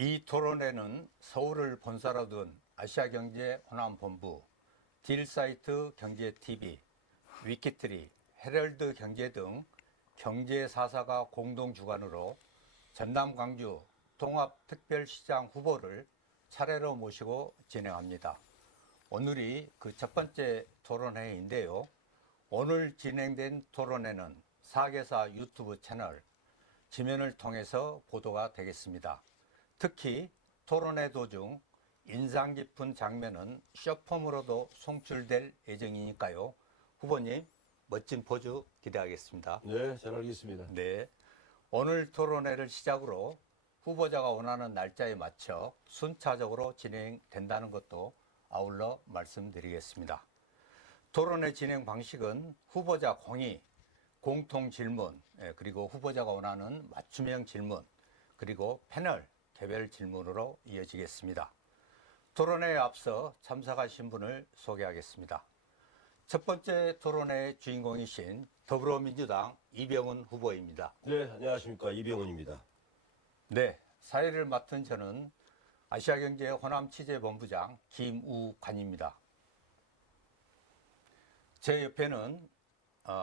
이 토론회는 서울을 본사로 둔 아시아경제 호남본부, 딜사이트 경제TV, 위키트리, 헤럴드 경제 등 경제 4사가 공동 주관으로 전남 광주 통합특별시장 후보를 차례로 모시고 진행합니다. 오늘이 그 첫 번째 토론회인데요. 오늘 진행된 토론회는 4개사 유튜브 채널 지면을 통해서 보도가 되겠습니다. 특히 토론회 도중 인상 깊은 장면은 쇼폼으로도 송출될 예정이니까요. 후보님 멋진 포즈 기대하겠습니다. 네, 잘 알겠습니다. 네, 오늘 토론회를 시작으로 후보자가 원하는 날짜에 맞춰 순차적으로 진행된다는 것도 아울러 말씀드리겠습니다. 토론회 진행 방식은 후보자 공의, 공통 질문, 그리고 후보자가 원하는 맞춤형 질문, 그리고 패널 개별 질문으로 이어지겠습니다. 토론회에 앞서 참석하신 분을 소개하겠습니다. 첫 번째 토론회의 주인공이신 더불어민주당 이병훈 후보입니다. 네, 안녕하십니까. 이병훈입니다. 네, 사회를 맡은 저는 아시아경제 호남취재본부장 김우관입니다. 제 옆에는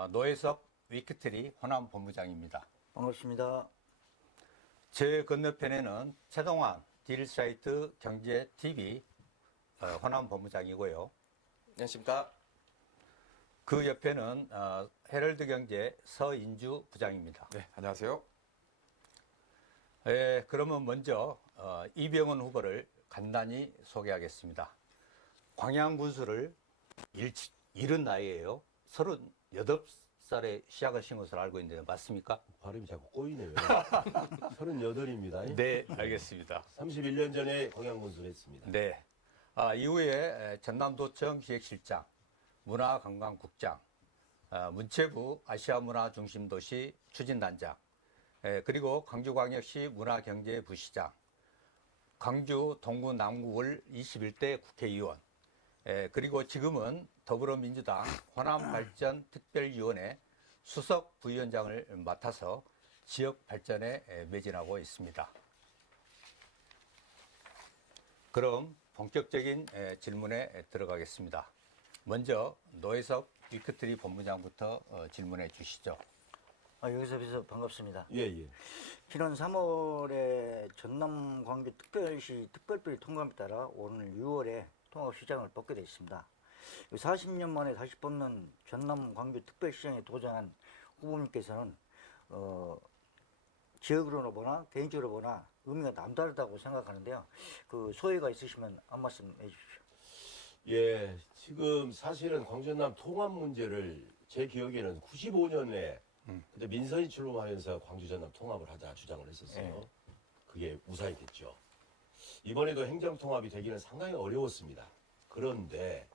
노혜석 위키트리 호남본부장입니다. 반갑습니다. 제 건너편에는 최동환 딜사이트 경제TV 호남본부장이고요. 안녕하십니까. 그 옆에는 헤럴드 경제 서인주 부장입니다. 네, 안녕하세요. 그러면 먼저 이병헌 후보를 간단히 소개하겠습니다. 광양군수를 잃은 나이에요. 38살에 시작하신 것으로 알고 있는데 맞습니까? 발음이 자꾸 꼬이네요. 38입니다. 네, 알겠습니다. 31년 전에 광양군수를 했습니다. 네. 이후에 전남도청 기획실장, 문화관광국장, 문체부 아시아문화중심도시 추진단장, 그리고 광주광역시 문화경제부시장, 광주 동구 남구을 21대 국회의원, 그리고 지금은 더불어민주당 호남발전특별위원회 수석 부위원장을 맡아서 지역 발전에 매진하고 있습니다. 그럼 본격적인 질문에 들어가겠습니다. 먼저 노혜석 위키트리 본부장부터 질문해 주시죠. 여기서 뵈서 반갑습니다. 예, 예. 지난 3월에 전남 광주 특별시 특별법이 통과에 따라 오늘 6월에 통합시장을 뽑게 됐습니다. 40년 만에 다시 뽑는 전남 광주 특별시장에 도전한 후보님께서는 지역으로 보나 개인적으로 보나 의미가 남다르다고 생각하는데요. 그 소회가 있으시면 한 말씀 해주십시오. 예, 지금 사실은 광전남 통합 문제를 제 기억에는 95년에 그때 민선이 출범하면서 광주 전남 통합을 하자 주장을 했었어요. 그게 무사히 됐죠. 이번에도 행정 통합이 되기는 상당히 어려웠습니다. 그런데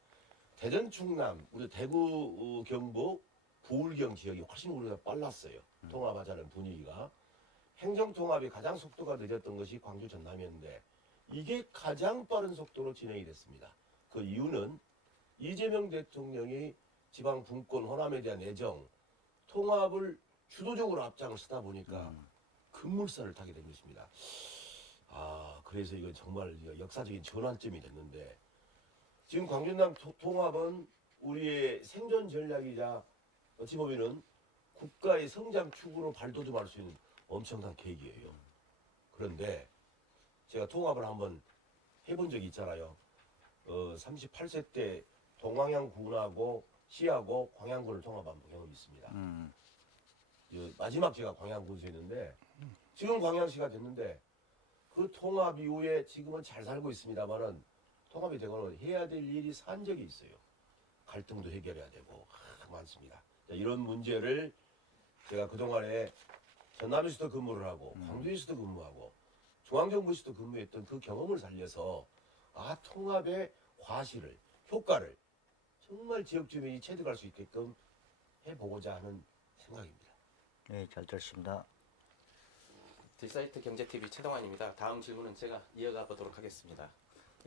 대전 충남, 우리 대구 경북 부울경 지역이 훨씬 우리가 빨랐어요. 통합하자는 분위기가. 행정 통합이 가장 속도가 늦었던 것이 광주 전남이었는데 이게 가장 빠른 속도로 진행이 됐습니다. 그 이유는 이재명 대통령이 지방 분권 호남에 대한 애정, 통합을 주도적으로 앞장을 서다 보니까 급물살을 타게 된 것입니다. 그래서 이건 정말 역사적인 전환점이 됐는데 지금 광전남 통합은 우리의 생존 전략이자 어찌 보면은 국가의 성장 축으로 발돋움할 수 있는 엄청난 계기예요. 그런데 제가 통합을 한번 해본 적이 있잖아요. 38세 때 동광양 군하고 시하고 광양군을 통합한 경험이 있습니다. 마지막 제가 광양군수였는데 지금 광양시가 됐는데 그 통합 이후에 지금은 잘 살고 있습니다만은 통합이 되고는 해야 될 일이 산적이 있어요. 갈등도 해결해야 되고 많습니다. 자, 이런 문제를 제가 그동안에 전남에서도 근무를 하고 광주에서도 근무하고 중앙정부에서도 근무했던 그 경험을 살려서 통합의 과실을 효과를 정말 지역 주민이 체득할 수 있게끔 해보고자 하는 생각입니다. 네, 잘 들었습니다. 딜사이트 경제TV 최동환입니다. 다음 질문은 제가 이어가 보도록 하겠습니다.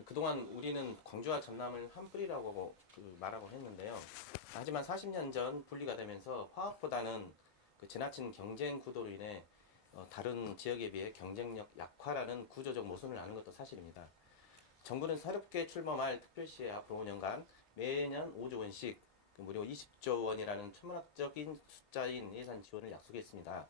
그동안 우리는 광주와 전남을 한 뿌리라고 말하고 했는데요. 하지만 40년 전 분리가 되면서 화합보다는 그 지나친 경쟁 구도로 인해 다른 지역에 비해 경쟁력 약화라는 구조적 모순을 아는 것도 사실입니다. 정부는 새롭게 출범할 특별시에 앞으로 5년간 매년 5조 원씩 무려 20조 원이라는 천문학적인 숫자인 예산 지원을 약속했습니다.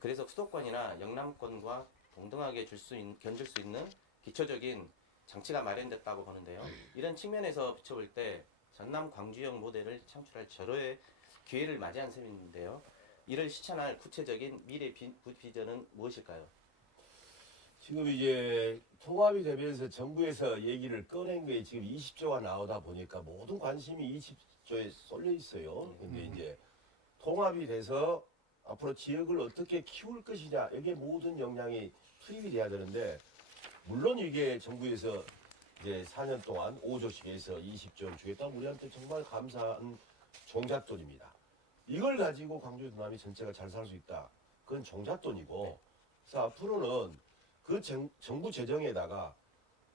그래서 수도권이나 영남권과 동등하게 견줄 수 있는 기초적인 장치가 마련됐다고 보는데요. 이런 측면에서 비춰볼 때 전남 광주형 모델을 창출할 절호의 기회를 맞이한 셈인데요. 이를 실천할 구체적인 미래 비전은 무엇일까요? 지금 이제 통합이 되면서 정부에서 얘기를 꺼낸 게 지금 20조가 나오다 보니까 모든 관심이 20조에 쏠려 있어요. 근데 이제 통합이 돼서 앞으로 지역을 어떻게 키울 것이냐, 여기에 모든 역량이 투입이 돼야 되는데, 물론 이게 정부에서 이제 4년 동안 5조씩 해서 20조를 주겠다. 우리한테 정말 감사한 종잣돈입니다. 이걸 가지고 광주 전남이 전체가 잘 살 수 있다. 그건 종잣돈이고, 그래서 앞으로는 그 정부 재정에다가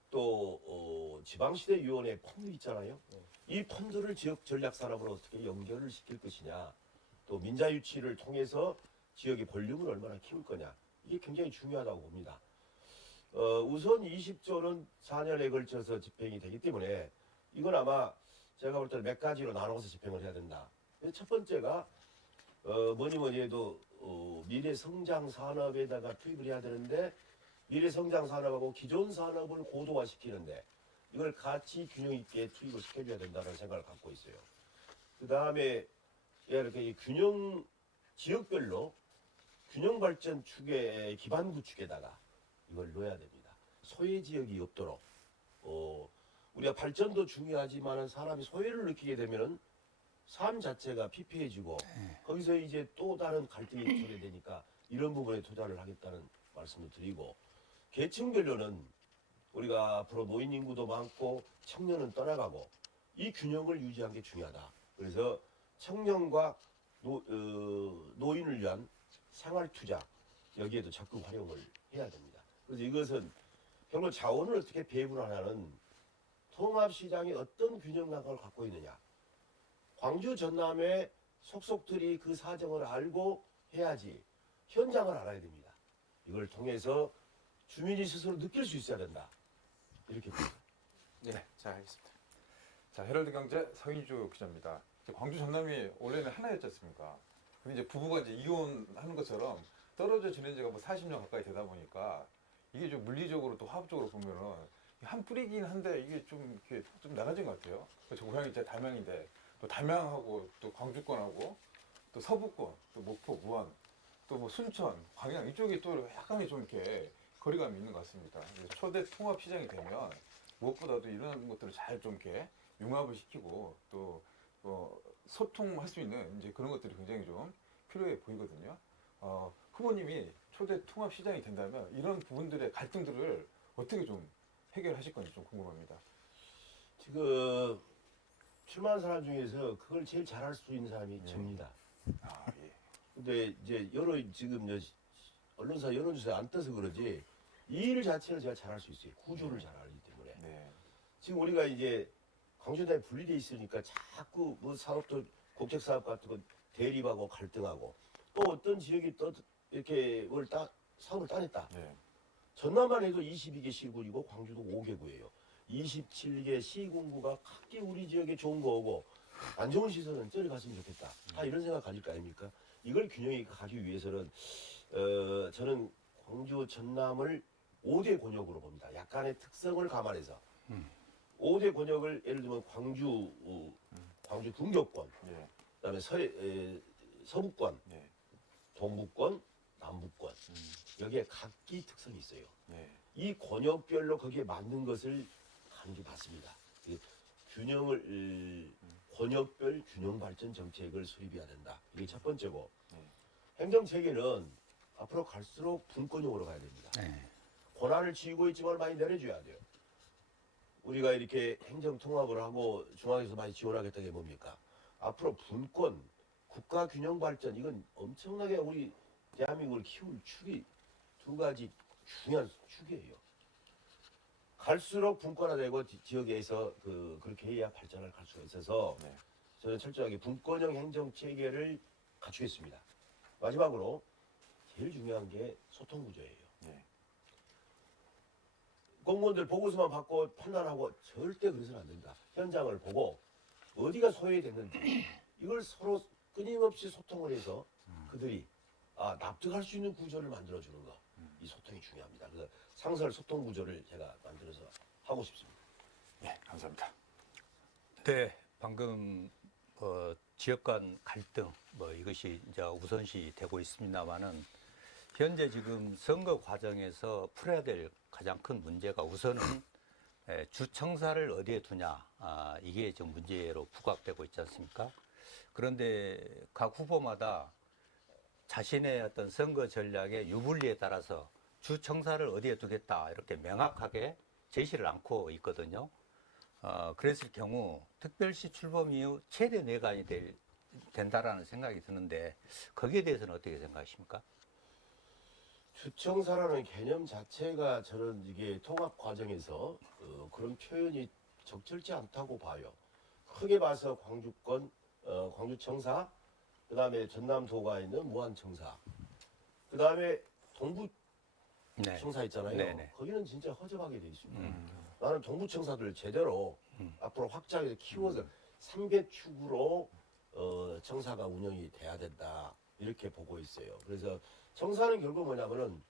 또 지방시대위원회 펀드 있잖아요. 이 펀드를 지역 전략산업으로 어떻게 연결을 시킬 것이냐, 또 민자유치를 통해서 지역의 볼륨을 얼마나 키울 거냐, 이게 굉장히 중요하다고 봅니다. 우선 20조는 4년에 걸쳐서 집행이 되기 때문에 이건 아마 제가 볼 때는 몇 가지로 나눠서 집행을 해야 된다. 첫 번째가 뭐니 해도 미래 성장 산업에다가 투입을 해야 되는데, 미래 성장 산업하고 기존 산업을 고도화시키는데 이걸 같이 균형 있게 투입을 시켜줘야 된다는 생각을 갖고 있어요. 그 다음에 이렇게 이 균형 지역별로 균형 발전 축의 기반 구축에다가 이걸 넣어야 됩니다. 소외 지역이 없도록 우리가 발전도 중요하지만은 사람이 소외를 느끼게 되면은 삶 자체가 피폐해지고 거기서 이제 또 다른 갈등이 초래되니까 이런 부분에 투자를 하겠다는 말씀을 드리고, 계층별로는 우리가 앞으로 노인 인구도 많고 청년은 떠나가고 이 균형을 유지하는 게 중요하다. 그래서 청년과 노인을 위한 생활 투자, 여기에도 적극 활용을 해야 됩니다. 그래서 이것은 결국 자원을 어떻게 배분하냐는 통합시장이 어떤 균형감을 갖고 있느냐, 광주 전남의 속속들이 그 사정을 알고 해야지 현장을 알아야 됩니다. 이걸 통해서 주민이 스스로 느낄 수 있어야 된다. 이렇게 봅니다. 네, 잘 알겠습니다. 자, 헤럴드 경제 서인주 기자입니다. 이제 광주 전남이 원래는 하나였지 않습니까? 근데 이제 부부가 이제 이혼하는 것처럼 떨어져 지낸 지가 뭐 40년 가까이 되다 보니까 이게 좀 물리적으로 또 화합적으로 보면은 한 뿌리긴 한데 이게 좀 이렇게 좀 나눠진 것 같아요. 저 고향이 이제 담양인데 또 담양하고 또 광주권하고 또 서부권, 또 목포, 무안, 또 뭐 순천, 광양 이쪽이 또 약간의 좀 이렇게 거리감이 있는 것 같습니다. 그래서 초대 통합 시장이 되면 무엇보다도 이런 것들을 잘 좀 이렇게 융합을 시키고 또 소통할 수 있는 이제 그런 것들이 굉장히 좀 필요해 보이거든요. 후보님이 초대 통합 시장이 된다면 이런 부분들의 갈등들을 어떻게 좀 해결하실 건지 좀 궁금합니다. 지금 출마한 사람 중에서 그걸 제일 잘할 수 있는 사람이 접니다. 아, 예. 근데 이제 지금 언론사 여론조사에 안 떠서 그러지 이 일 자체를 제가 잘할 수 있어요. 구조를 잘 알기 때문에. 네. 지금 우리가 이제 광주단에 분리돼 있으니까 자꾸 뭐 사업도 국책사업 같은 거 대립하고 갈등하고, 또 어떤 지역이 또 이렇게 사업을 따냈다. 네. 전남만 해도 22개 시군이고 광주도 5개구예요. 27개 시군구가 각기 우리 지역에 좋은 거고 안 좋은 시설은 저리 갔으면 좋겠다. 다 이런 생각 가질 거 아닙니까? 이걸 균형이 가기 위해서는 저는 광주 전남을 5대 권역으로 봅니다. 약간의 특성을 감안해서 5대 권역을 예를 들면 광주 동교권, 예. 그다음에 서부권, 예. 동부권, 남부권, 여기에 각기 특성이 있어요. 예. 이 권역별로 거기에 맞는 것을 하는 게 맞습니다. 권역별 균형 발전 정책을 수립해야 된다. 이게 첫 번째고, 행정 체계는 앞으로 갈수록 분권형으로 가야 됩니다. 권한을 쥐고 있지만 많이 내려줘야 돼요. 우리가 이렇게 행정 통합을 하고 중앙에서 많이 지원하겠다는 게 뭡니까? 앞으로 분권, 국가 균형 발전, 이건 엄청나게 우리 대한민국을 키울 축이 두 가지 중요한 축이에요. 갈수록 분권화되고 지역에서 그렇게 해야 발전을 갈 수가 있어서 네. 저는 철저하게 분권형 행정 체계를 갖추겠습니다. 마지막으로 제일 중요한 게 소통 구조예요. 네. 공무원들 보고서만 받고 판단하고 절대 그래서는 안 된다. 현장을 보고 어디가 소외됐는지 이걸 서로 끊임없이 소통을 해서 그들이 납득할 수 있는 구조를 만들어주는 거. 이 소통이 중요합니다. 그래서 상설 소통 구조를 제가 만들어서 하고 싶습니다. 네, 감사합니다. 네, 방금 지역 간 갈등 이것이 이제 우선시 되고 있습니다만은 현재 지금 선거 과정에서 풀어야 될 가장 큰 문제가 우선은 주청사를 어디에 두냐 이게 지금 문제로 부각되고 있지 않습니까? 그런데 각 후보마다 자신의 어떤 선거 전략의 유불리에 따라서 주청사를 어디에 두겠다 이렇게 명확하게 제시를 않고 있거든요. 그랬을 경우 특별시 출범 이후 최대 내관이 된다라는 생각이 드는데 거기에 대해서는 어떻게 생각하십니까? 주청사라는 개념 자체가 저는 이게 통합 과정에서 그런 표현이 적절치 않다고 봐요. 크게 봐서 광주권, 광주청사, 그 다음에 전남도가 있는 무안청사, 그 다음에 동부청사 네. 있잖아요. 네네. 거기는 진짜 허접하게 돼 있습니다. 나는 동부청사들을 제대로 앞으로 확장해서 키워서 3개 축으로 청사가 운영이 돼야 된다. 이렇게 보고 있어요. 그래서 청사는 결국 뭐냐면은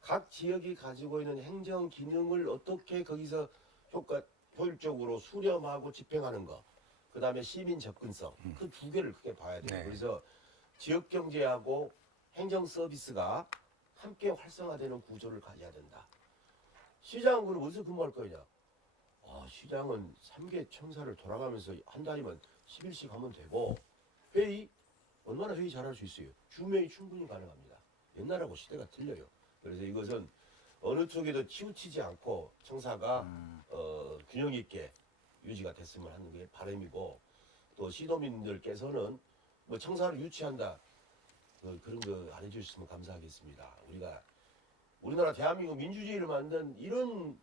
각 지역이 가지고 있는 행정 기능을 어떻게 거기서 효율적으로 수렴하고 집행하는 거. 그 다음에 시민 접근성. 그 두 개를 크게 봐야 돼요. 네. 그래서 지역 경제하고 행정 서비스가 함께 활성화되는 구조를 가져야 된다. 시장은 그럼 어디서 근무할 거냐? 시장은 3개 청사를 돌아가면서 한 달이면 10일씩 하면 되고 회의 얼마나 회의 잘할 수 있어요? 줌회의 충분히 가능합니다. 옛날하고 시대가 틀려요. 그래서 이것은 어느 쪽에도 치우치지 않고 청사가 균형 있게 유지가 됐으면 하는 게 바람이고 또 시도민들께서는 뭐 청사를 유치한다 그런 거 안 해주셨으면 감사하겠습니다. 우리나라 대한민국 민주주의를 만든 이런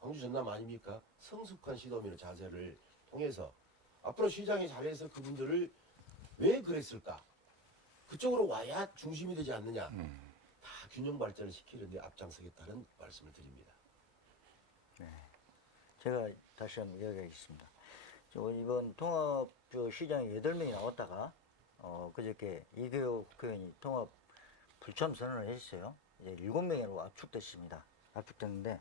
광주 전남 아닙니까? 성숙한 시도민의 자세를 통해서 앞으로 시장이 잘해서 그분들을 왜 그랬을까? 그쪽으로 와야 중심이 되지 않느냐? 다 균형 발전을 시키는데 앞장서겠다는 말씀을 드립니다. 제가 다시 한번 이야기하겠습니다. 이번 통합 시장에 8명이 나왔다가 그저께 이교육 국회의원이 통합 불참 선언을 했어요. 이제 7명으로 압축됐습니다. 압축됐는데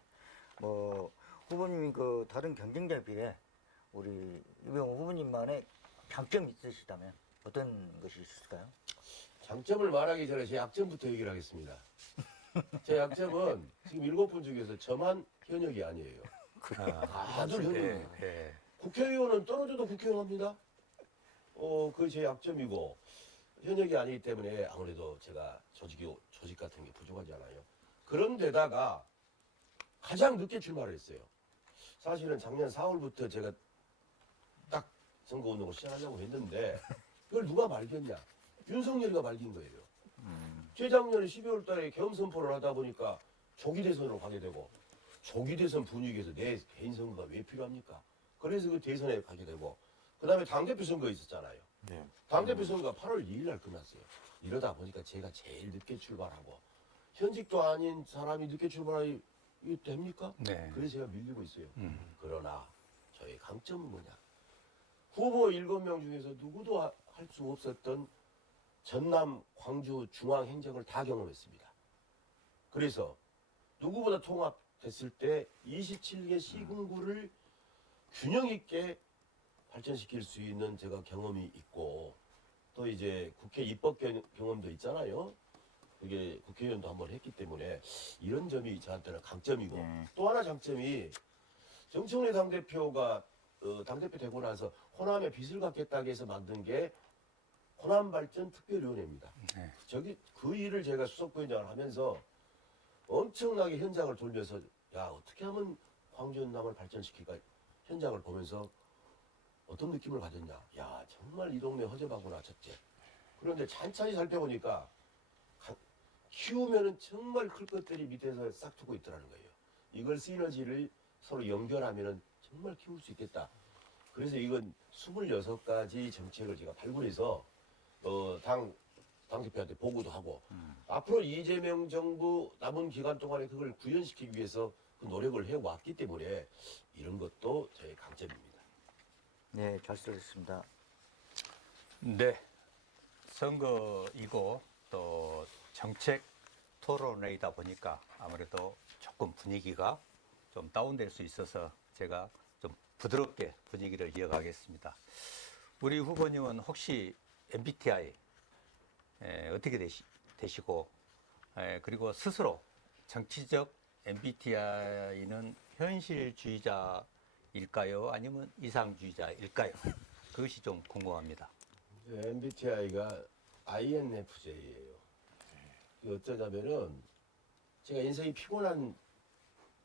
후보님이 그 다른 경쟁자에 비해 우리 이병호 후보님만의 장점이 있으시다면 어떤 것이 있을까요? 장점을 말하기 전에 제 약점부터 얘기를 하겠습니다. 제 약점은 지금 7분 중에서 저만 현역이 아니에요. 다들 현역이에요. 네. 국회의원은 떨어져도 국회의원 합니다. 그게 제 약점이고 현역이 아니기 때문에 아무래도 제가 조직 같은 게 부족하잖아요. 그런데다가 가장 늦게 출마를 했어요. 사실은 작년 4월부터 제가 딱 선거운동을 시작하려고 했는데 그걸 누가 말겼냐? 윤석열이가 말긴 거예요. 재작년에 12월 달에 계엄 선포를 하다 보니까 조기 대선으로 가게 되고 조기 대선 분위기에서 내 개인 선거가 왜 필요합니까? 그래서 그 대선에 가게 되고 그 다음에 당대표 선거 있었잖아요. 네. 당대표 선거가 8월 2일 날 끝났어요. 이러다 보니까 제가 제일 늦게 출발하고 현직도 아닌 사람이 늦게 출발하기 이거 됩니까? 네. 그래서 제가 밀리고 있어요. 그러나 저의 강점은 뭐냐? 후보 7명 중에서 누구도 할 수 없었던 전남, 광주, 중앙 행정을 다 경험했습니다. 그래서 누구보다 통합됐을 때 27개 시군구를 균형 있게 발전시킬 수 있는 제가 경험이 있고 또 이제 국회 입법 경험도 있잖아요. 그게 국회의원도 한번 했기 때문에 이런 점이 저한테는 강점이고 또 하나 장점이 정청래 당대표가 당대표 되고 나서 호남에 빚을 갚겠다고 해서 만든 게 호남발전특별위원회입니다. 네. 그 일을 제가 수석부위원장을 하면서 엄청나게 현장을 돌면서 어떻게 하면 광주 전남을 발전시킬까 현장을 보면서 어떤 느낌을 가졌냐. 정말 이 동네 허접하구나 첫째. 그런데 찬찬히 살펴보니까 키우면은 정말 클 것들이 밑에서 싹트고 있더라는 거예요. 이걸 시너지를 서로 연결하면은 정말 키울 수 있겠다. 그래서 이건 26가지 정책을 제가 발굴해서 당 당대표한테 보고도 하고 앞으로 이재명 정부 남은 기간 동안에 그걸 구현시키기 위해서 그 노력을 해왔기 때문에 이런 것도 저의 강점입니다. 네, 잘 들었습니다. 네, 선거이고 또 정책 토론회이다 보니까 아무래도 조금 분위기가 좀 다운될 수 있어서 제가 좀 부드럽게 분위기를 이어가겠습니다. 우리 후보님은 혹시 MBTI 어떻게 되시고 그리고 스스로 정치적 MBTI는 현실주의자일까요? 아니면 이상주의자일까요? 그것이 좀 궁금합니다. MBTI가 INFJ예요. 어쩌냐면은 제가 인생이 피곤한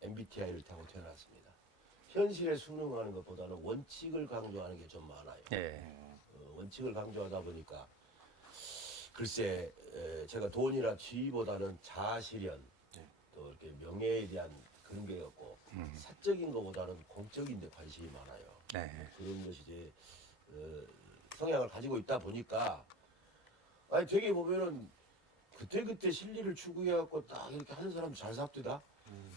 MBTI를 타고 태어났습니다. 현실에 순응하는 것보다는 원칙을 강조하는 게 좀 많아요. 네. 원칙을 강조하다 보니까 글쎄 제가 돈이나 지위보다는 자아실현 또 이렇게 명예에 대한 그런 게 없고 사적인 것보다는 공적인 데 관심이 많아요. 네. 그런 것이 이제 성향을 가지고 있다 보니까 아니 되게 보면은 그때그때 실리를 추구해갖고 딱 이렇게 하는 사람 잘 삽디다.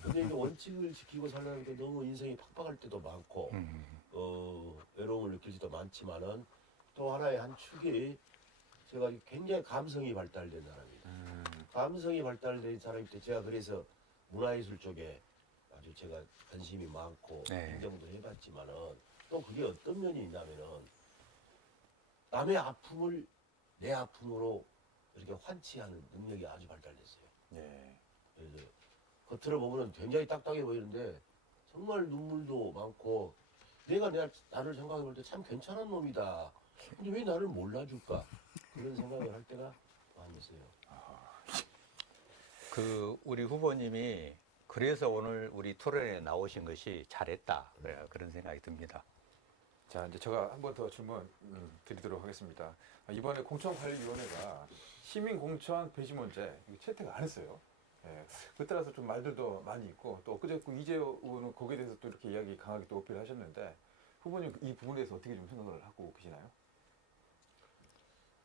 근데 이게 원칙을 지키고 살려니까 너무 인생이 팍팍할 때도 많고 외로움을 느낄 때도 많지만은 또 하나의 한 축이 제가 굉장히 감성이 발달된 사람입니다. 감성이 발달된 사람일 때 제가 그래서 문화예술 쪽에 아주 제가 관심이 많고 네. 인정도 해봤지만은 또 그게 어떤 면이 있냐면은 남의 아픔을 내 아픔으로 이렇게 환치하는 능력이 아주 발달됐어요. 예. 그래서 겉으로 보면 굉장히 딱딱해 보이는데 정말 눈물도 많고 내가 나를 생각해 볼 때 참 괜찮은 놈이다. 근데 왜 나를 몰라줄까? 그런 생각을 할 때가 많았어요. 그 우리 후보님이 그래서 오늘 우리 토론에 나오신 것이 잘했다 그런 생각이 듭니다. 자, 이제 제가 한 번 더 질문 드리도록 하겠습니다. 이번에 공천관리위원회가 시민공천 배시 문제 이거 채택 안 했어요. 예, 그 따라서 좀 말들도 많이 있고 또 엊그제 이재호 의원은 거기에 대해서 또 이렇게 이야기 강하게 또 어필을 하셨는데 후보님 이 부분에 대해서 어떻게 좀 생각을 하고 계시나요?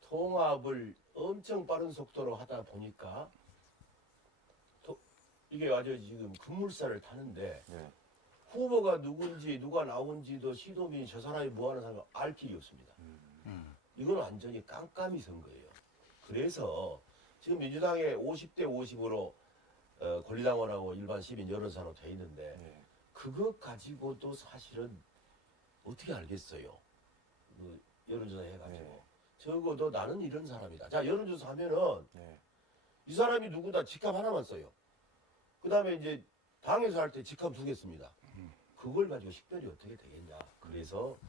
통합을 엄청 빠른 속도로 하다 보니까 이게 아주 지금 급물살을 타는데 예. 후보가 누군지 누가 나온지도 시도민이 저 사람이 뭐하는 사람이 알 길이 없습니다. 이건 완전히 깜깜이 선거예요. 그래서 지금 민주당에 50대 50으로 권리당원하고 일반 시민 여론사로 돼 있는데 예. 그것 가지고도 사실은 어떻게 알겠어요. 그 여론조사 해가지고 네. 적어도 나는 이런 사람이다. 자 여론조사 하면은 예. 이 사람이 누구다 직함 하나만 써요. 그 다음에 이제 당에서 할 때 직함 2개 씁니다. 그걸 가지고 식별이 어떻게 되겠냐. 그래서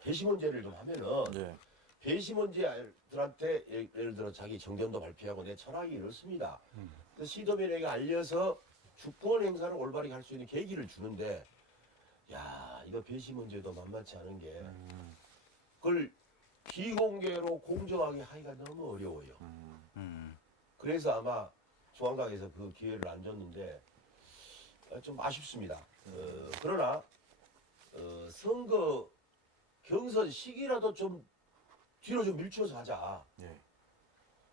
배심원제를 좀 하면은 예. 배심원제들한테 예를 들어 자기 정견도 발표하고 내 철학이 이렇습니다. 그래서 시도민에게 알려서 주권 행사를 올바르게 할 수 있는 계기를 주는데 야 이거 배심원제도 만만치 않은 게 그걸 비공개로 공정하게 하기가 너무 어려워요. 그래서 아마 중앙당에서 그 기회를 안 줬는데 좀 아쉽습니다. 그러나 선거 경선 시기라도 좀 뒤로 좀 밀쳐서 하자. 예.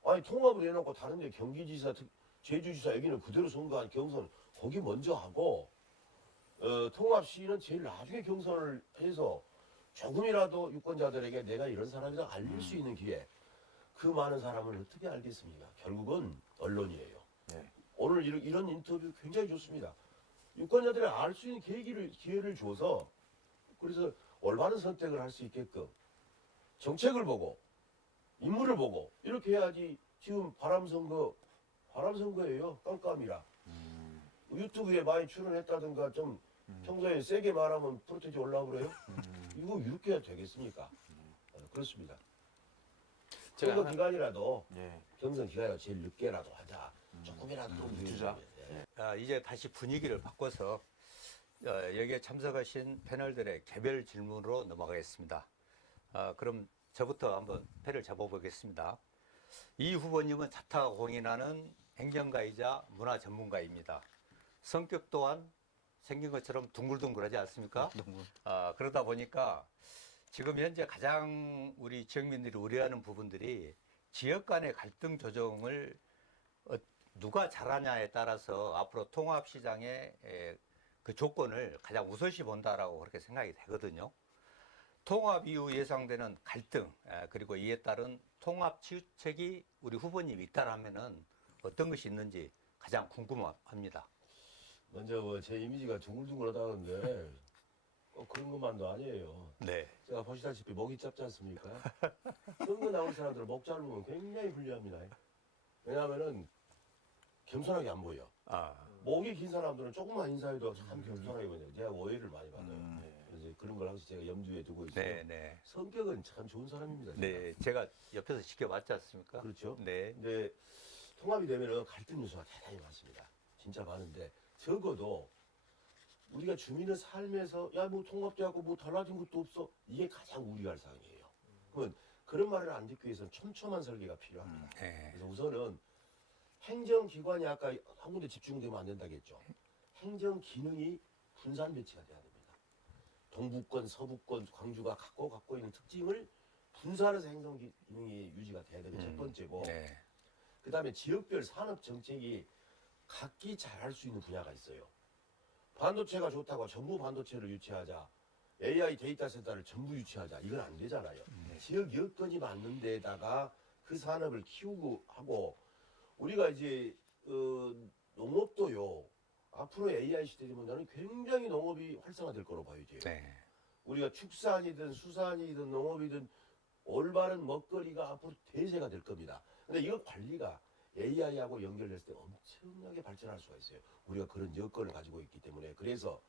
아니 통합을 해놓고 다른데 경기지사, 제주지사 여기는 그대로 선거한 경선 거기 먼저 하고 통합 시기는 제일 나중에 경선을 해서 조금이라도 유권자들에게 내가 이런 사람이다 알릴 수 있는 기회. 그 많은 사람을 어떻게 알겠습니까? 결국은 언론이에요. 예. 오늘 이런 인터뷰 굉장히 좋습니다. 유권자들이 알 수 있는 기회를 줘서 그래서 올바른 선택을 할 수 있게끔 정책을 보고 인물을 보고 이렇게 해야지 지금 바람선거예요. 깜깜이라. 유튜브에 많이 출연했다든가 좀 평소에 세게 말하면 프로테지 올라오고 그래요. 이거 이렇게 해야 되겠습니까? 그렇습니다. 제가 선거 기간이라도 예. 경선 기간이라도 제일 늦게라도 하자. 조금이라도 좀 주자. 이제 다시 분위기를 바꿔서 여기에 참석하신 패널들의 개별 질문으로 넘어가겠습니다. 그럼 저부터 한번 패를 잡아보겠습니다. 이 후보님은 자타가 공인하는 행정가이자 문화 전문가입니다. 성격 또한 생긴 것처럼 둥글둥글하지 않습니까? 그러다 보니까 지금 현재 가장 우리 지역민들이 우려하는 부분들이 지역 간의 갈등 조정을 누가 잘하냐에 따라서 앞으로 통합시장의 그 조건을 가장 우선시 본다라고 그렇게 생각이 되거든요. 통합 이후 예상되는 갈등, 그리고 이에 따른 통합 치유책이 우리 후보님이 있다라면은 어떤 것이 있는지 가장 궁금합니다. 먼저 제 이미지가 둥글둥글하다는데 그런 것만도 아니에요. 네. 제가 보시다시피 목이 짧지 않습니까? 선거 나올 사람들 목 짧으면 굉장히 불리합니다. 왜냐하면은 겸손하게 안 보여. 아, 목이 긴 사람들은 조금만 인사해도 참 겸손하게 보여요. 제가 오해를 많이 받아요. 그래서 그런 걸 항상 제가 염두에 두고 있어요. 네, 네. 성격은 참 좋은 사람입니다. 제가. 네, 제가 옆에서 지켜봤지 않습니까? 그렇죠. 네. 근데 통합이 되면은 갈등 요소가 대단히 많습니다. 진짜 많은데 적어도 우리가 주민의 삶에서 야 뭐 통합돼갖고 뭐 달라진 것도 없어 이게 가장 우려할 사항이에요. 그러면 그런 말을 안 듣기 위해서는 촘촘한 설계가 필요합니다. 네. 그래서 우선은 행정기관이 아까 한 군데 집중되면 안 된다겠죠. 행정 기능이 분산 배치가 돼야 됩니다. 동부권, 서부권, 광주가 갖고 있는 특징을 분산해서 행정 기능이 유지가 돼야 되는 게 첫 번째고, 네. 그 다음에 지역별 산업 정책이 각기 잘할 수 있는 분야가 있어요. 반도체가 좋다고 전부 반도체를 유치하자, AI 데이터 센터를 전부 유치하자, 이건 안 되잖아요. 지역 여건이 맞는 데다가 그 산업을 키우고 하고, 우리가 이제 농업도요. 앞으로 AI 시대 되면 나는 굉장히 농업이 활성화될 거로 봐요. 이제. 네. 우리가 축산이든 수산이든 농업이든 올바른 먹거리가 앞으로 대세가 될 겁니다. 근데 이거 관리가 AI하고 연결됐을 때 엄청나게 발전할 수가 있어요. 우리가 그런 여건을 가지고 있기 때문에. 그래서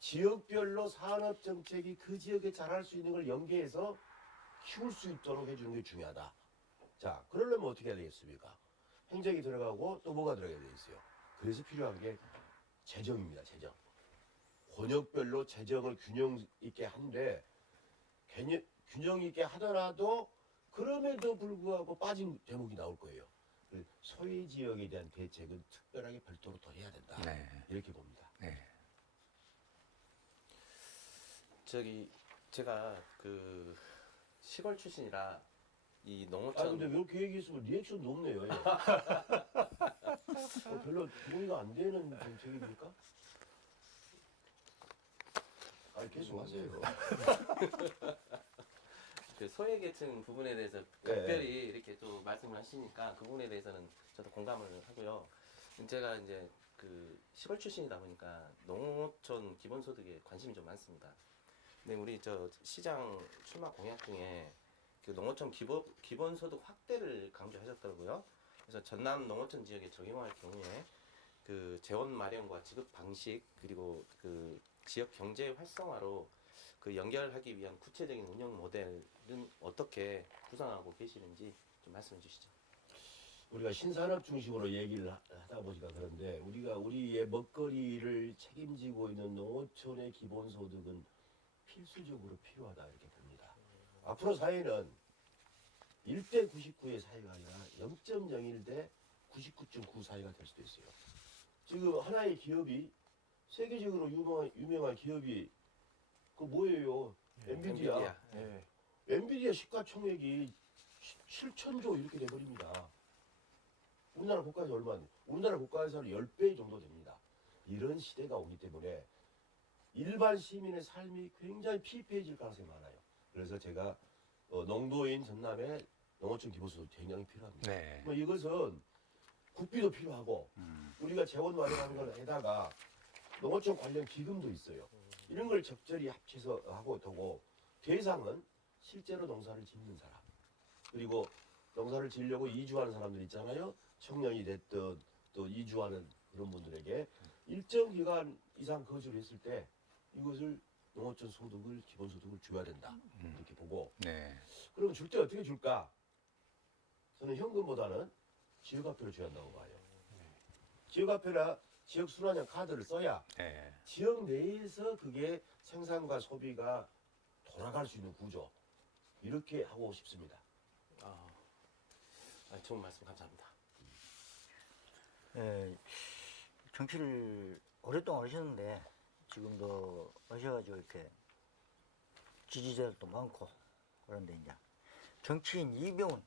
지역별로 산업 정책이 그 지역에 잘할 수 있는 걸 연계해서 키울 수 있도록 해주는 게 중요하다. 자, 그러려면 어떻게 해야 되겠습니까? 행정이 들어가고 또 뭐가 들어가야 되겠어요? 그래서 필요한 게 재정입니다. 재정. 권역별로 재정을 균형 있게 한데 균형 있게 하더라도 그럼에도 불구하고 빠진 대목이 나올 거예요. 소외 지역에 대한 대책은 특별하게 별도로 더 해야 된다. 네. 이렇게 봅니다. 네. 제가 그 시골 출신이라 이 아 농어촌 근데 왜 이렇게 얘기했으면 리액션도 없네요. 별로 동의가 안 되는 정책입니까? 아 계속 하세요. 그 소외계층 부분에 대해서 네. 특별히 이렇게 또 말씀을 하시니까 그 부분에 대해서는 저도 공감을 하고요. 제가 이제 그 시골 출신이다 보니까 농어촌 기본소득에 관심이 좀 많습니다. 근데 우리 저 시장 출마 공약 중에 그 농어촌 기본소득 확대를 강조하셨더라고요. 그래서 전남 농어촌 지역에 적용할 경우에 그 재원 마련과 지급 방식 그리고 그 지역 경제 활성화로 그 연결하기 위한 구체적인 운영 모델은 어떻게 구상하고 계시는지 좀 말씀해 주시죠. 우리가 신산업 중심으로 얘기를 하다 보니까 그런데 우리가 우리의 먹거리를 책임지고 있는 농어촌의 기본소득은 필수적으로 필요하다 이렇게 봅니다. 앞으로 사회는 1대 99의 사회가 아니라 0.01 대 99.9 사회가 될 수도 있어요. 지금 하나의 기업이 세계적으로 유명한 기업이 그 뭐예요? 엔비디아. 예. 엔비디아 시가총액이 7천조 이렇게 돼버립니다. 우리나라 국가에서 얼마인데? 우리나라 국가에서는 10배 정도 됩니다. 이런 시대가 오기 때문에 일반 시민의 삶이 굉장히 피폐해질 가능성이 많아요. 그래서 제가 농도인 전남에 농어촌 기본소득 굉장히 필요합니다. 네. 뭐 이것은 국비도 필요하고 우리가 재원 마련하는 걸 해다가 농어촌 관련 기금도 있어요. 이런 걸 적절히 합쳐서 하고 두고 대상은 실제로 농사를 짓는 사람 그리고 농사를 지으려고 이주하는 사람들 있잖아요. 청년이 됐든 또 이주하는 그런 분들에게 일정 기간 이상 거주를 했을 때 이것을 농어촌 소득을 기본소득을 줘야 된다 이렇게 보고 네. 그러면 줄 때 어떻게 줄까? 저는 현금보다는 지역화표를 줘야 한다고 봐요. 지역화표나 지역순환형 카드를 써야 네. 지역 내에서 그게 생산과 소비가 돌아갈 수 있는 구조 이렇게 하고 싶습니다. 좋은 말씀 감사합니다. 예, 정치를 오랫동안 하셨는데 지금도 하셔가지고 이렇게 지지자들도 많고 그런데 이제 정치인 이병훈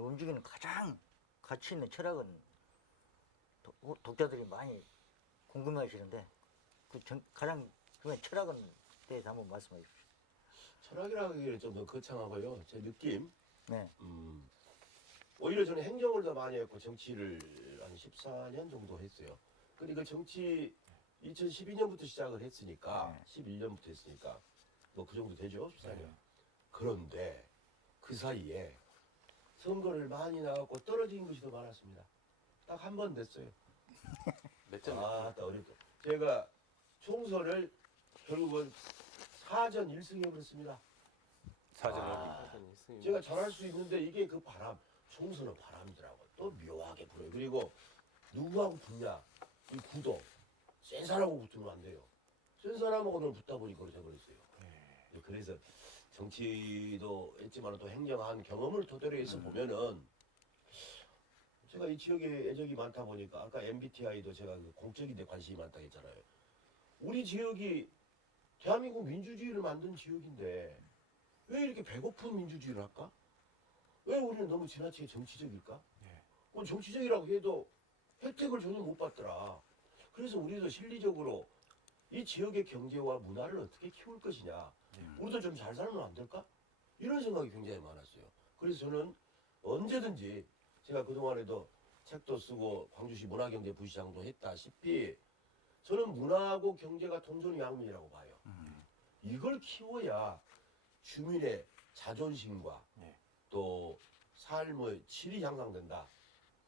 움직이는 가장 가치 있는 철학은 독자들이 많이 궁금해하시는데 가장 그 철학은 대해서 한번 말씀해 주십시오. 철학이라고 하기에는 좀 더 거창하고요. 제 느낌. 네. 오히려 저는 행정을 더 많이 했고 정치를 한 14년 정도 했어요. 근데 그 정치 2012년부터 시작을 했으니까 11년부터 했으니까 뭐 그 정도 되죠? 14년. 그런데 그 사이에 선거를 많이 나갔고 떨어진 것이 더 많았습니다. 딱 한 번 됐어요. 몇 점? 딱 어렵다. 제가 총선을 결국은 4전 1승 해버렸습니다. 사전을 제가 잘할 수 있는데 이게 그 바람, 총선은 바람이더라고. 또 묘하게 불어요. 그리고 누구하고 붙냐? 이 구도. 센 사람하고 붙으면 안 돼요. 센 사람하고는 붙다 보니 그렇게 돼버렸어요. 그래서 정치도 했지만 또 행정한 경험을 토대로 해서 보면은 제가 이 지역에 애적이 많다 보니까 아까 MBTI도 제가 그 공적인데 관심이 많다 했잖아요. 우리 지역이 대한민국 민주주의를 만든 지역인데 왜 이렇게 배고픈 민주주의를 할까? 왜 우리는 너무 지나치게 정치적일까? 뭐 정치적이라고 해도 혜택을 전혀 못 받더라. 그래서 우리도 실리적으로 이 지역의 경제와 문화를 어떻게 키울 것이냐. 우리도 좀 잘 살면 안 될까? 이런 생각이 굉장히 많았어요. 그래서 저는 언제든지 제가 그동안에도 책도 쓰고 광주시 문화경제 부시장도 했다시피 저는 문화하고 경제가 동전양면이라고 봐요. 이걸 키워야 주민의 자존심과 또 삶의 질이 향상된다.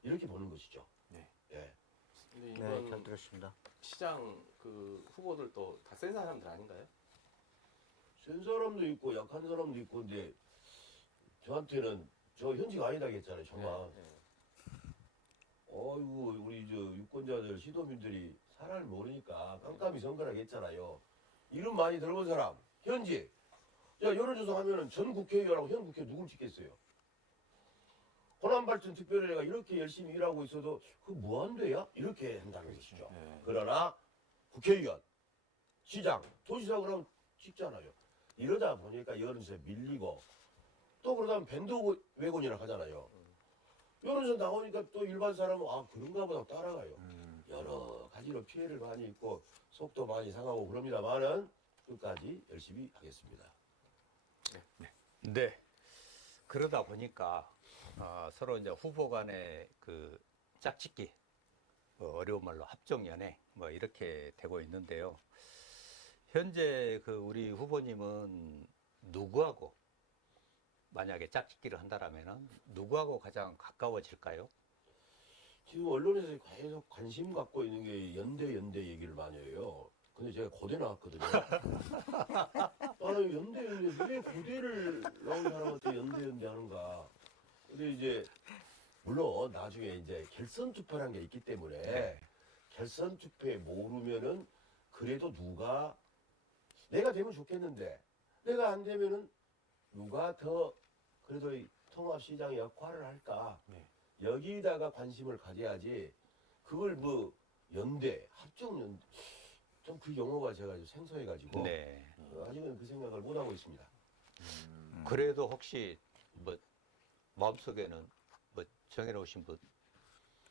이렇게 보는 것이죠. 예. 근데 네, 잘 이번 들었습니다. 시장 그 후보들도 다 센 사람들 아닌가요? 센 사람도 있고 약한 사람도 있고 근데 저한테는 저 현직 아니다 했잖아요. 정말. 네. 어이구 우리 저 유권자들 시도민들이 사람을 모르니까 깜깜이 선거라고 했잖아요. 이름 많이 들어본 사람 현직. 자 여론조사 하면은 전 국회의원하고 현 국회 누굴 찍겠어요? 호남발전 특별회가 이렇게 열심히 일하고 있어도 그 무한대야? 이렇게 한다는 것이죠. 그러나 국회의원, 시장, 도지사 그러면 찍잖아요. 이러다 보니까 여론조사에 밀리고 또 그러다 보면 밴드웨곤이라 하잖아요. 여론조사 나오니까 또 일반 사람은 아 그런가 보다 따라가요. 여러 가지로 피해를 많이 입고 속도 많이 상하고 그럽니다만은 끝까지 열심히 하겠습니다. 네. 그러다 보니까 서로 이제 후보 간의 그 짝짓기, 어려운 말로 합종연행 뭐 이렇게 되고 있는데요. 현재 그 우리 후보님은 누구하고 만약에 짝짓기를 한다라면은 누구하고 가장 가까워질까요? 지금 언론에서 계속 관심 갖고 있는 게 연대 얘기를 많이 해요. 근데 제가 고대 나왔거든요. 나는 연대 왜 고대를 나온 사람한테 연대 하는가. 근데 이제 물론 나중에 이제 결선 투표라는 게 있기 때문에 결선 투표에 모르면은 그래도 누가 내가 되면 좋겠는데 내가 안 되면은 누가 더 그래도 이 통합시장 역할을 할까 여기다가 관심을 가져야지 그걸 뭐 연대 합정연대 좀 그 용어가 제가 좀 생소해가지고 네. 아직은 그 생각을 못 하고 있습니다. 그래도 혹시 뭐 마음속에는 뭐 정해놓으신 분,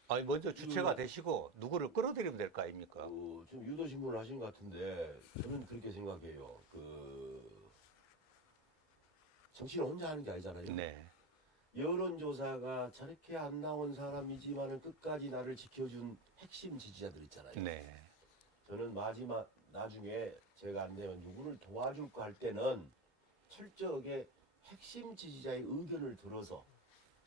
아니 먼저 주체가 되시고 누구를 끌어들이면 될 거 아닙니까? 좀 유도 신문을 하신 것 같은데 저는 그렇게 생각해요. 정치는 혼자 하는 게 아니잖아요. 네. 여론조사가 저렇게 안 나온 사람이지만은 끝까지 나를 지켜준 핵심 지지자들 있잖아요. 네. 저는 마지막 나중에 제가 안 되면 누구를 도와줄까 할 때는 철저하게 핵심 지지자의 의견을 들어서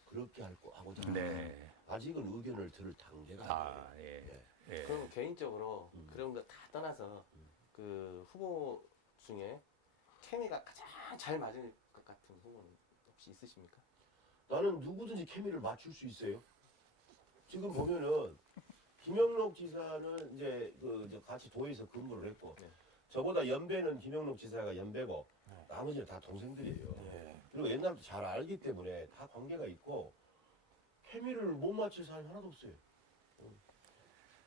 그렇게 하고자 합니다. 네. 아직은 의견을 들을 단계가 아, 아니에요. 예. 예. 그럼 개인적으로 그런 거 다 떠나서 그 후보 중에 케미가 가장 잘 맞을 것 같은 후보는 혹시 있으십니까? 나는 누구든지 케미를 맞출 수 있어요. 지금 보면은 김영록 지사는 이제 저 같이 도에서 근무를 했고 네. 저보다 연배는 김영록 지사가 연배고 나머지는 다 동생들이에요. 그리고 옛날부터 잘 알기 때문에 다 관계가 있고 케미를 못 맞출 사람이 하나도 없어요.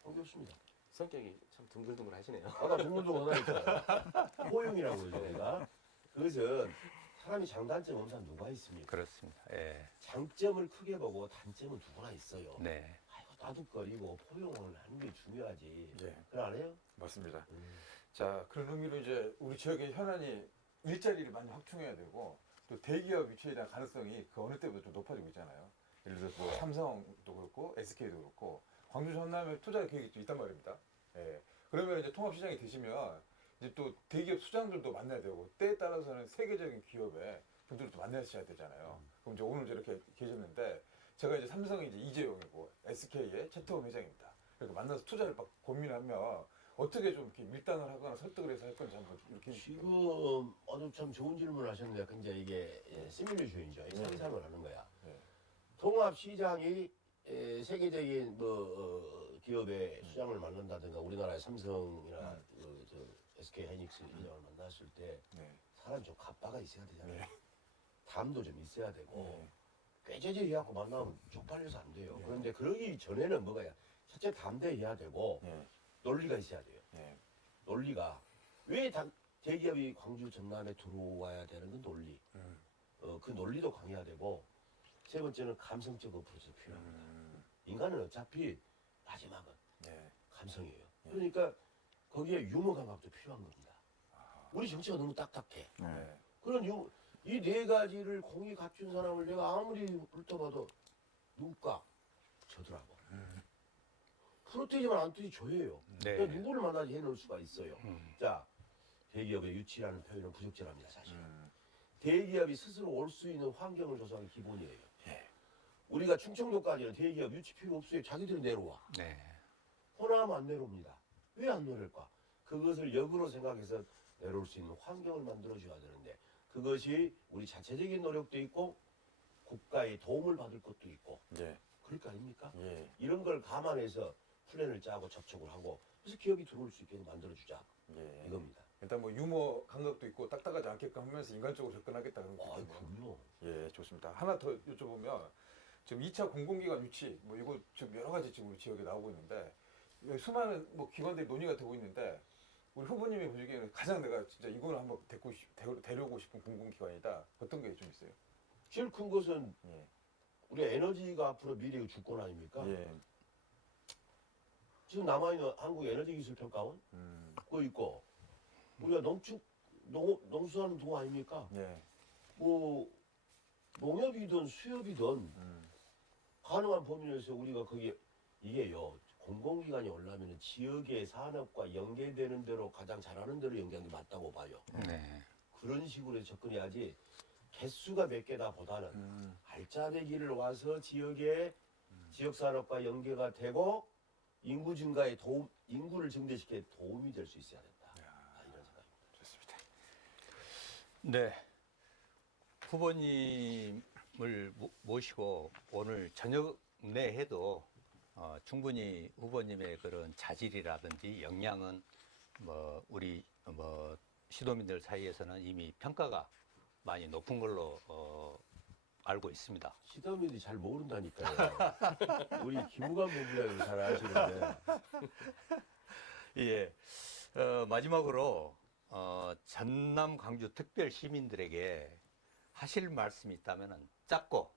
관계 없습니다. 성격이 참 둥글둥글 하시네요. 아까 동문동 하나 있잖아요. 호용이라고 해요, 내가. 그것은 사람이 장단점 없는 사람 누가 있습니까? 그렇습니다. 예. 장점을 크게 보고 단점은 누구나 있어요. 네. 아이고 따둑거리고 포용을 하는 게 중요하지. 예. 그래 안 해요? 맞습니다. 자, 그런 의미로 이제 우리 지역의 현안이 일자리를 많이 확충해야 되고 또 대기업 유치에 대한 가능성이 그 어느 때보다 좀 높아지고 있잖아요. 예를 들어서 뭐 삼성도 그렇고 SK도 그렇고 광주 전남에 투자 계획이 좀 있단 말입니다. 예. 그러면 이제 통합시장이 되시면 이제 또 대기업 수장들도 만나야 되고 때에 따라서는 세계적인 기업의 분들도 만나셔야 되잖아요. 그럼 이제 오늘 이렇게 계셨는데 제가 이제 삼성의 이제 이재용이고 SK의 최태원 회장입니다. 이렇게 만나서 투자를 막 고민하면 어떻게 좀 이렇게 밀당을 하거나 설득을 해서 할 건지 한번 이렇게 지금 아주 참 좋은 질문을 하셨는데 근데 이게 시뮬레이션이죠. 상상을 하는 거야. 네. 통합시장이 세계적인 기업의 수장을 만난다든가 우리나라의 삼성이나 SK 하이닉스 이장을 만났을 때 네. 사람 좀 갑바가 있어야 되잖아요. 네. 담도 좀 있어야 되고 네. 꾀죄죄해갖고 만나면 쪽팔려서 안 돼요. 그런데 그러기 전에는 뭐가야? 첫째 담대해야 되고 네. 논리가 있어야 돼요. 네. 논리가 왜 대기업이 광주 전남에 들어와야 되는 건 논리. 그 논리도 강해야 되고 세 번째는 감성적 어프로치가 필요합니다. 인간은 어차피 마지막은 네. 감성이에요. 그러니까 거기에 유머 감각도 필요한 겁니다. 우리 정치가 너무 딱딱해. 네. 그런 이 네 가지를 공이 갖춘 사람을 내가 아무리 훑어봐도 누굴까? 저더라고. 프로테이지만 안 뜨지 저예요. 네. 그러니까 누구를 만나지 해놓을 수가 있어요. 자, 대기업의 유치라는 표현은 부적절합니다, 사실. 대기업이 스스로 올 수 있는 환경을 조성하는 기본이에요. 예. 우리가 충청도까지는 대기업 유치 필요 없어요. 자기들이 내려와. 네. 호남은 안 내려옵니다. 왜 안 내려올까? 그것을 역으로 생각해서 내려올 수 있는 환경을 만들어줘야 되는데 그것이 우리 자체적인 노력도 있고 국가의 도움을 받을 것도 있고 네. 그럴 거 아닙니까? 예. 이런 걸 감안해서 플랜을 짜고 접촉을 하고 그래서 기업이 들어올 수 있게 만들어주자 예. 이겁니다. 일단 뭐 유머 감각도 있고 딱딱하지 않게끔 하면서 인간적으로 접근하겠다는 아, 거죠. 그럼요. 예, 좋습니다. 하나 더 여쭤보면 지금 2차 공공기관 유치 뭐 이거 지금 여러 가지 지금 우리 지역에 나오고 있는데 수많은 뭐 기관들이 논의가 되고 있는데 우리 후보님이 보시기에는 가장 내가 진짜 이거를 한번 데려오고 싶은 공공기관이다. 어떤 게 좀 있어요? 제일 큰 것은 예. 우리 에너지가 앞으로 미래의 주권 아닙니까? 예. 지금 남아있는 한국에너지기술평가원 그거 있고 우리가 농수하는 도 아닙니까? 예. 뭐 농협이든 수협이든 가능한 범위 내에서 우리가 거기에 이게요 공공기관이 올라면 지역의 산업과 연계되는 대로 가장 잘하는 대로 연계하는 게 맞다고 봐요. 네. 그런 식으로 해서 접근해야지 개수가 몇 개다 보다는 알짜배기를 와서 지역의 지역 산업과 연계가 되고 인구 증가에 인구를 증대시키는 도움이 될 수 있어야 된다. 이런 생각입니다. 좋습니다. 네. 후보님을 모시고 오늘 저녁 내에도 충분히 후보님의 그런 자질이라든지 역량은 뭐 우리 뭐 시도민들 사이에서는 이미 평가가 많이 높은 걸로 알고 있습니다. 시도민들이 잘 모른다니까요. 우리 김우관 본부장님 잘 아시는데 예. 마지막으로 전남 광주 특별 시민들에게 하실 말씀이 있다면은 짧고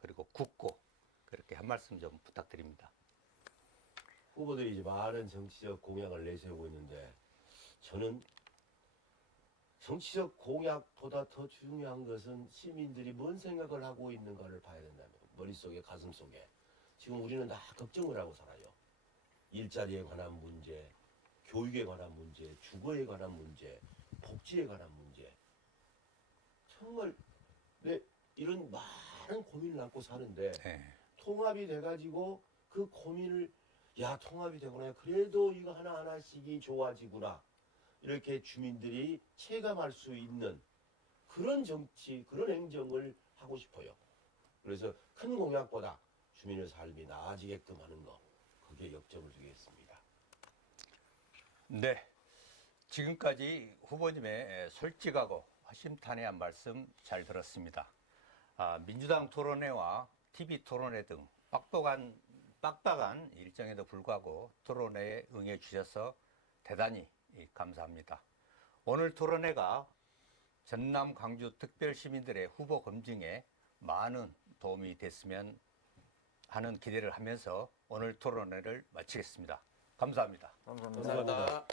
그리고 굳고 그렇게 한 말씀 좀 부탁드립니다. 후보들이 이제 많은 정치적 공약을 내세우고 있는데 저는 정치적 공약보다 더 중요한 것은 시민들이 뭔 생각을 하고 있는가를 봐야 된다면 머릿속에 가슴속에 지금 우리는 다 걱정을 하고 살아요. 일자리에 관한 문제, 교육에 관한 문제, 주거에 관한 문제, 복지에 관한 문제 정말 이런 많은 고민을 안고 사는데 네. 통합이 돼가지고 그 고민을 통합이 되구나 그래도 이거 하나하나씩이 좋아지구나 이렇게 주민들이 체감할 수 있는 그런 정치 그런 행정을 하고 싶어요. 그래서 큰 공약보다 주민의 삶이 나아지게끔 하는 거 그게 역점을 두겠습니다. 네. 지금까지 후보님의 솔직하고 허심탄회한 말씀 잘 들었습니다. 민주당 토론회와 TV 토론회 등 빡빡한 일정에도 불구하고 토론회에 응해 주셔서 대단히 감사합니다. 오늘 토론회가 전남 광주 특별 시민들의 후보 검증에 많은 도움이 됐으면 하는 기대를 하면서 오늘 토론회를 마치겠습니다. 감사합니다. 감사합니다. 감사합니다.